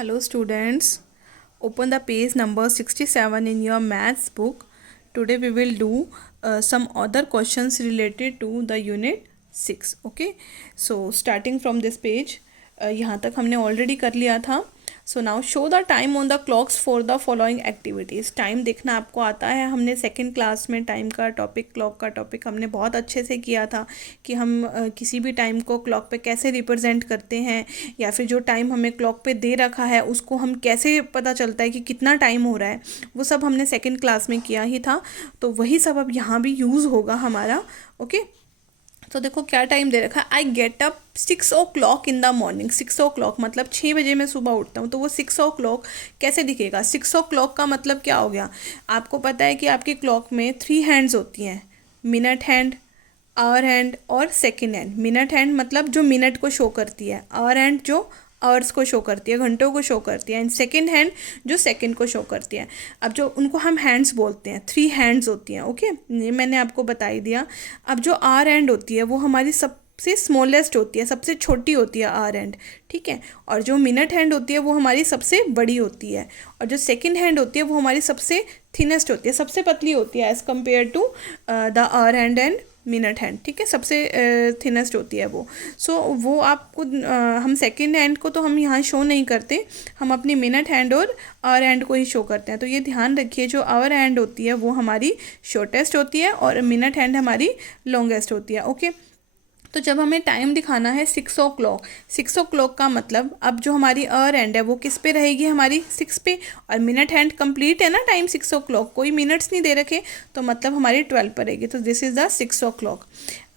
Hello students, open the page number 67 in your maths book. Today we will do some other questions related to the unit 6. Okay, so starting from this page, यहाँ तक हमने already कर लिया था. So now show the time on the clocks for the following activities. Time देखना आपको आता है. हमने सेकेंड क्लास में टाइम का टॉपिक, क्लॉक का टॉपिक हमने बहुत अच्छे से किया था कि हम किसी भी टाइम को क्लॉक पे कैसे रिप्रेजेंट करते हैं, या फिर जो टाइम हमें क्लॉक पे दे रखा है उसको हम कैसे पता चलता है कि कितना टाइम हो रहा है. वो सब हमने सेकेंड क्लास में किया ही था, तो वही सब अब यहाँ भी यूज़ होगा हमारा. ओके, तो देखो क्या टाइम दे रखा है. I get up 6 o'clock in the morning. 6 o'clock मतलब 6 बजे मैं सुबह उठता हूँ. तो वो 6 o'clock कैसे दिखेगा? 6 o'clock का मतलब क्या हो गया? आपको पता है कि आपकी क्लॉक में 3 हैंड्स होती हैं, मिनट हैंड, आवर हैंड और सेकेंड हैंड. मिनट हैंड मतलब जो मिनट को शो करती है, आवर हैंड जो आवर्स को शो करती है, घंटों को शो करती है, एंड सेकेंड हैंड जो सेकेंड को शो करती है. अब जो उनको हम हैंड्स बोलते हैं, 3 हैंड्स होती हैं. ओके, ये मैंने आपको बता ही दिया. अब जो आर हैंड होती है वो हमारी सबसे स्मॉलेस्ट होती है, सबसे छोटी होती है आर हैंड. ठीक है, और जो मिनट हैंड होती है वो हमारी सबसे बड़ी होती है, और जो सेकेंड हैंड होती है वो हमारी सबसे थिनेस्ट होती है, सबसे पतली होती है as compare to the hour hand and minute hand. ठीक है, सबसे थिनेस्ट होती है वो. सो वो आपको हम सेकेंड हैंड को तो हम यहाँ शो नहीं करते, हम अपनी मिनट हैंड और आवर हैंड को ही शो करते हैं. तो ये ध्यान रखिए, जो आवर हैंड होती है वो हमारी शॉर्टेस्ट होती है और मिनट हैंड हमारी लॉन्गेस्ट होती है. ओके, तो जब हमें टाइम दिखाना है 6 o'clock, 6 o'clock का मतलब अब जो हमारी आवर हैंड है वो किस पे रहेगी? हमारी 6 पे. और मिनट हैंड कंप्लीट है ना टाइम 6 o'clock, कोई मिनट्स नहीं दे रखे, तो मतलब हमारी 12 पर रहेगी. तो this is the 6 o'clock.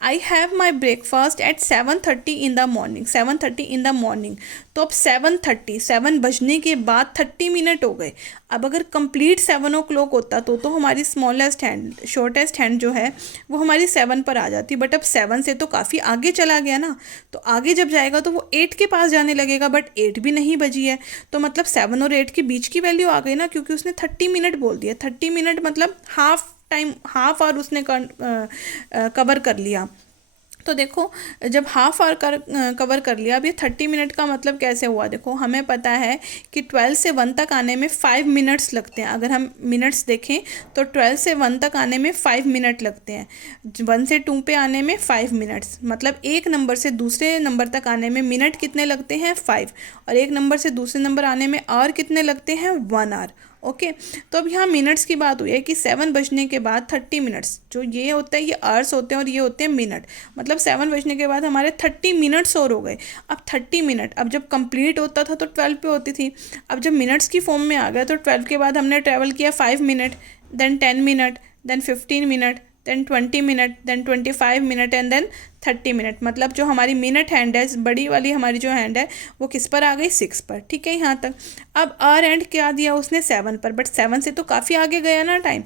I have my breakfast at 7:30 in the morning. 7:30 in the morning, तो अब 7:30, 7 बजने के बाद 30 मिनट हो गए. अब अगर कंप्लीट 7 o'clock होता तो हमारी स्मॉलेस्ट हैंड, शॉर्टेस्ट हैंड जो है वो हमारी 7 पर आ जाती. बट अब 7 से तो काफ़ी आगे चला गया ना, तो आगे जब जाएगा तो वो 8 के पास जाने लगेगा. बट 8 भी नहीं बजी है, तो मतलब 7 और 8 के बीच की वैल्यू आ गई ना, क्योंकि उसने 30 मिनट बोल दिया. 30 मिनट मतलब हाफ टाइम, हाफ आवर उसने कवर कर लिया. तो देखो, जब हाफ आवर कवर कर लिया, अब ये 30 मिनट का मतलब कैसे हुआ? देखो, हमें पता है कि 12 से 1 तक आने में 5 मिनट्स लगते हैं. अगर हम मिनट्स देखें तो 12 से 1 तक आने में 5 मिनट लगते हैं. 1 से 2 पे आने में 5 मिनट्स, मतलब एक नंबर से दूसरे नंबर तक आने में मिनट कितने लगते हैं? 5. और एक नंबर से दूसरे नंबर आने में आवर कितने लगते हैं? 1 आवर. ओके, तो अब यहाँ मिनट्स की बात हुई है कि 7 बजने के बाद 30 मिनट्स, जो ये होता है ये आवर्स होते हैं और ये होते हैं मिनट. मतलब 7 बजने के बाद हमारे 30 मिनट्स और हो गए. अब 30 मिनट, अब जब कंप्लीट होता था तो 12 पे होती थी. अब जब मिनट्स की फॉर्म में आ गया तो 12 के बाद हमने ट्रैवल किया 5 minute, then 10 minute, then 15 minute, then 20 minute, then 25 minute and then 30 minute. मतलब जो हमारी मिनट हैंड है, बड़ी वाली हमारी जो हैंड है, वो किस पर आ गई? 6 पर. ठीक है, यहाँ तक. अब आवर हैंड क्या दिया उसने? 7 पर. बट 7 से तो काफ़ी आगे गया ना टाइम,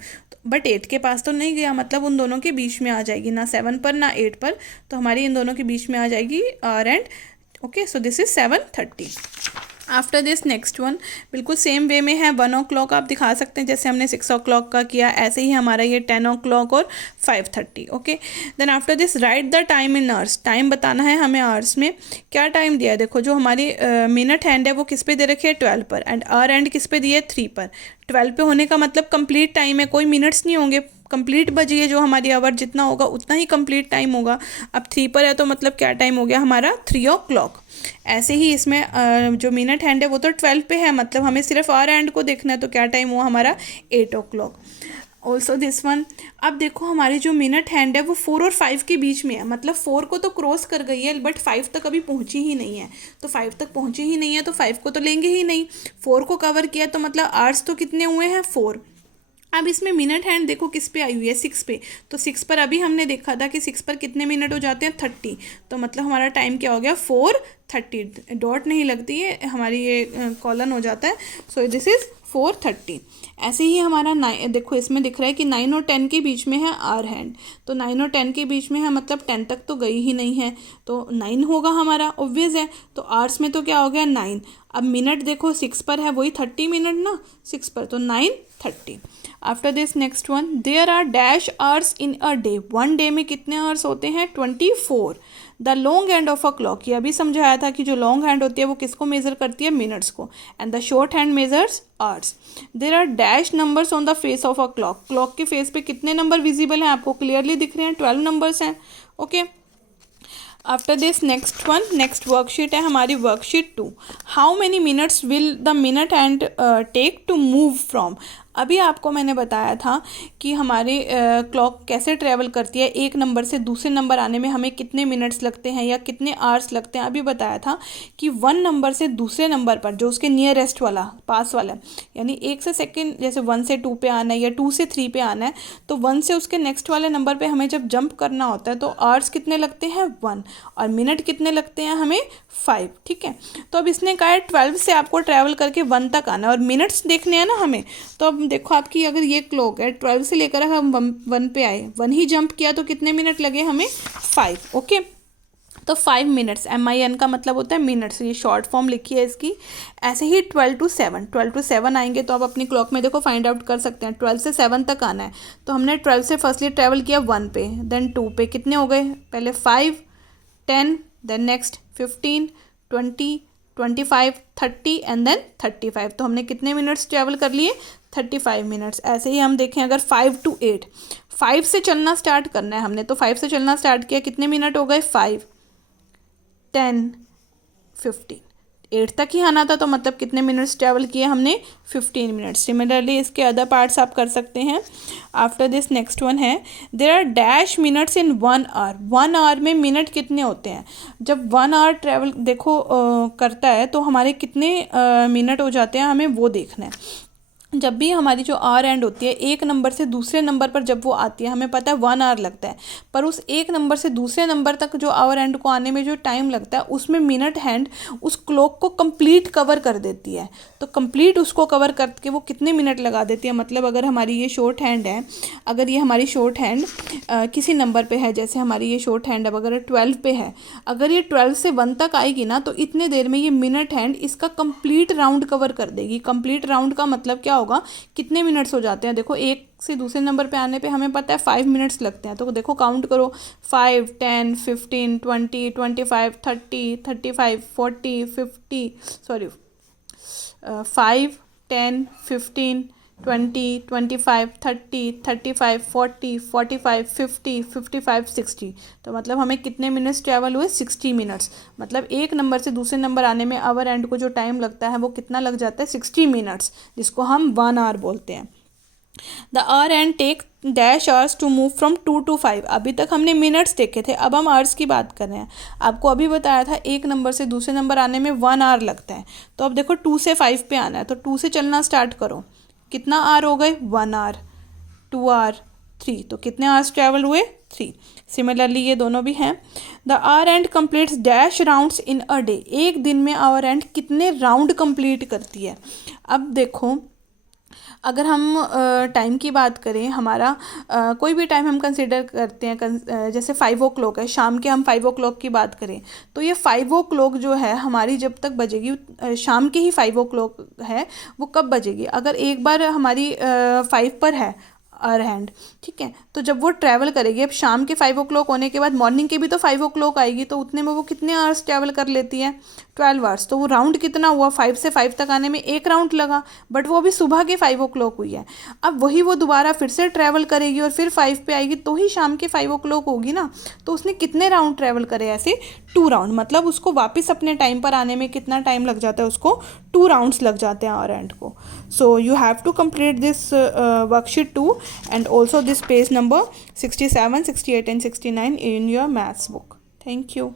बट 8 के पास तो नहीं गया. मतलब उन दोनों के बीच में आ जाएगी, ना 7 पर ना 8 पर, तो हमारी इन दोनों के बीच में आ जाएगी hour hand. Okay, so this is 7:30. After this next one बिल्कुल सेम वे में है. 1 o'clock आप दिखा सकते हैं, जैसे हमने 6 o'clock का किया, ऐसे ही हमारा ये 10 o'clock और 5:30. Okay, then after this write the time in hours. Time बताना है हमें आवर्स में. क्या टाइम दिया है? देखो, जो हमारी मिनट हैंड है वो किस पे दे रखी है? 12 पर. एंड आवर हैंड किस पे दी है? 3 पर. 12 पे होने का मतलब कंप्लीट टाइम है, कोई मिनट्स नहीं होंगे, कंप्लीट बजी है. जो हमारी आवर जितना होगा उतना ही कंप्लीट टाइम होगा. अब 3 पर है तो मतलब क्या टाइम हो गया हमारा? 3 o'clock. ऐसे ही इसमें जो मिनट हैंड है वो तो 12 पे है, मतलब हमें सिर्फ आवर हैंड को देखना है, तो क्या टाइम हुआ हमारा? 8 o'clock. Also this one. अब देखो, हमारी जो मिनट हैंड है वो 4 और 5 के बीच में है, मतलब 4 को तो क्रॉस कर गई है बट 5 तक अभी पहुंची ही नहीं है. तो 5 तक पहुंची ही नहीं है तो 5 को तो लेंगे ही नहीं. 4 को कवर किया तो मतलब आवर्स तो कितने हुए हैं? 4. अब इसमें मिनट हैंड देखो किस पे आई हुई है? 6 पे. तो 6 पर अभी हमने देखा था कि 6 पर कितने मिनट हो जाते हैं? 30. तो मतलब हमारा टाइम क्या हो गया? 4:30. डॉट नहीं लगती है हमारी, ये कॉलन हो जाता है. सो दिस इज 4:30. ऐसे ही हमारा 9, देखो इसमें दिख रहा है कि 9 और 10 के बीच में है आवर हैंड. तो 9 और 10 के बीच में है, मतलब 10 तक तो गई ही नहीं है, तो 9 होगा हमारा, ऑब्वियस है. तो आवर्स में तो क्या हो गया? 9. अब मिनट देखो 6 पर है, वही 30 मिनट ना 6 पर, तो 9:30. After this next one, there are dash hours in a day. 1 day में कितने आवर्स होते हैं? 24. The long hand of a clock, ये अभी समझाया था कि जो लॉन्ग हैंड होती है वो किसको मेजर करती है, मिनट्स को, and the short hand measures hours. There are dash numbers on the face of a clock, clock के फेस पे कितने नंबर विजिबल हैं, आपको क्लियरली दिख रहे हैं, 12 नंबर्स हैं। Okay, after this next one, next worksheet है हमारी worksheet 2। How many minutes will the minute hand take to move from, अभी आपको मैंने बताया था कि हमारे क्लॉक कैसे ट्रैवल करती है, एक नंबर से दूसरे नंबर आने में हमें कितने मिनट्स लगते हैं या कितने आवर्स लगते हैं। अभी बताया था कि 1 नंबर से दूसरे नंबर पर जो उसके नियरेस्ट वाला पास वाला है, यानी 1 से सेकेंड, जैसे 1 से 2 पे आना है या 2 से 3 पे आना है, तो 1 से उसके नेक्स्ट वाले नंबर पे हमें जब जंप करना होता है तो आवर्स कितने लगते हैं 1, और मिनट कितने लगते हैं हमें 5। ठीक है, तो अब इसने कहा है 12 से आपको ट्रैवल करके 1 तक आना है और मिनट्स देखने हैं ना हमें। तो अब देखो आपकी अगर ये क्लॉक है 12 से लेकर हम 1 पे आए, 1 ही जंप किया तो कितने मिनट लगे हमें 5। ओके, तो 5 मिनट्स, MIN का मतलब होता है मिनट्स, ये शॉर्ट फॉर्म लिखी है इसकी। ऐसे ही 12 to 7 आएंगे तो आप अपनी क्लॉक में देखो फाइंड आउट कर सकते हैं, 12 से 7 तक आना है तो हमने 12 से फर्स्टली ट्रैवल किया 1 पे, देन 2 पे, कितने हो गए, पहले 5, 10, देन नेक्स्ट 15, 20, 25, 30 एंड देन 35। तो हमने कितने मिनट्स ट्रैवल कर लिए, 35 मिनट्स। ऐसे ही हम देखें अगर 5 to 8, 5 से चलना स्टार्ट करना है हमने, तो 5 से चलना स्टार्ट किया, कितने मिनट हो गए 5, 10, 15, 8 तक ही आना था तो मतलब कितने मिनट्स ट्रैवल किए हमने, 15 मिनट्स। सिमिलरली इसके अदर पार्ट्स आप कर सकते हैं। आफ्टर दिस नेक्स्ट वन है, there are dash minutes in 1 hour, 1 hour में मिनट कितने होते हैं। जब 1 आवर ट्रैवल देखो करता है तो हमारे कितने मिनट हो जाते हैं, हमें वो देखना है। जब भी हमारी जो आवर एंड होती है, एक नंबर से दूसरे नंबर पर जब वो आती है, हमें पता है 1 आवर लगता है, पर उस एक नंबर से दूसरे नंबर तक जो आवर एंड को आने में जो टाइम लगता है उसमें मिनट हैंड उस क्लॉक को कंप्लीट कवर कर देती है। तो कंप्लीट उसको कवर करके वो कितने मिनट लगा देती है, मतलब अगर हमारी ये शॉर्ट हैंड है, अगर ये हमारी शॉर्ट हैंड किसी नंबर पे है, जैसे हमारी ये शॉर्ट हैंड अब अगर 12 पे है, अगर ये 12 से 1 तक आएगी ना तो इतने देर में ये मिनट हैंड इसका कंप्लीट राउंड कवर कर देगी। कंप्लीट राउंड का मतलब क्या होगा, कितने मिनट्स हो जाते हैं, देखो एक से दूसरे नंबर पे आने पे हमें पता है 5 मिनट्स लगते हैं, तो देखो काउंट करो 5, 10, 15, 20, 25, 30, 35, 40, 50, सॉरी 5, 10, 15, 20, 25, 30, 35, 40, 45, 50, 55, 60। तो मतलब हमें कितने मिनट्स ट्रैवल हुए, 60 मिनट्स। मतलब एक नंबर से दूसरे नंबर आने में आवर एंड को जो टाइम लगता है वो कितना लग जाता है, 60 मिनट्स, जिसको हम 1 आवर बोलते हैं। The hour hand take dash hours to move from 2 to 5। अभी तक हमने मिनट्स देखे थे, अब हम आवर्स की बात कर रहे हैं। आपको अभी बताया था एक नंबर से दूसरे नंबर आने में 1 आवर लगता है, तो अब देखो 2 से 5 पे आना है तो 2 से चलना स्टार्ट करो, कितना आवर हो गए, 1 आवर, 2 आवर, 3, तो कितने आवर्स ट्रैवल हुए, 3। सिमिलरली ये दोनों भी हैं। The hour and completes dash rounds in a day, एक दिन में आवर एंड कितने राउंड कंप्लीट करती है। अब देखो अगर हम टाइम की बात करें, हमारा कोई भी टाइम हम कंसिडर करते हैं, जैसे 5 o'clock है, शाम के हम 5 o'clock की बात करें तो ये 5 o'clock जो है हमारी जब तक बजेगी, शाम के ही 5 o'clock है, वो कब बजेगी, अगर एक बार हमारी 5 पर है आवर हैंड, ठीक है, तो जब वो ट्रैवल करेगी, अब शाम के 5 o'clock होने के बाद मॉर्निंग के भी तो 5 o'clock आएगी, तो उतने में वो कितने आवर्स ट्रैवल कर लेती है, 12 आवर्स। तो वो राउंड कितना हुआ, 5 से 5 तक आने में एक राउंड लगा, बट वो अभी सुबह के 5 o'clock हुई है। अब वही वो दोबारा फिर से ट्रैवल करेगी और फिर 5 पे आएगी तो ही शाम के 5 o'clock होगी ना, तो उसने कितने राउंड ट्रैवल करे, ऐसे 2 राउंड। मतलब उसको वापस अपने टाइम पर आने में कितना टाइम लग जाता है, उसको 2 राउंड्स लग जाते हैं आवर एंड को। So you have to complete this worksheet 2 and also this page number 67, 68 and 69 in your maths book. Thank you.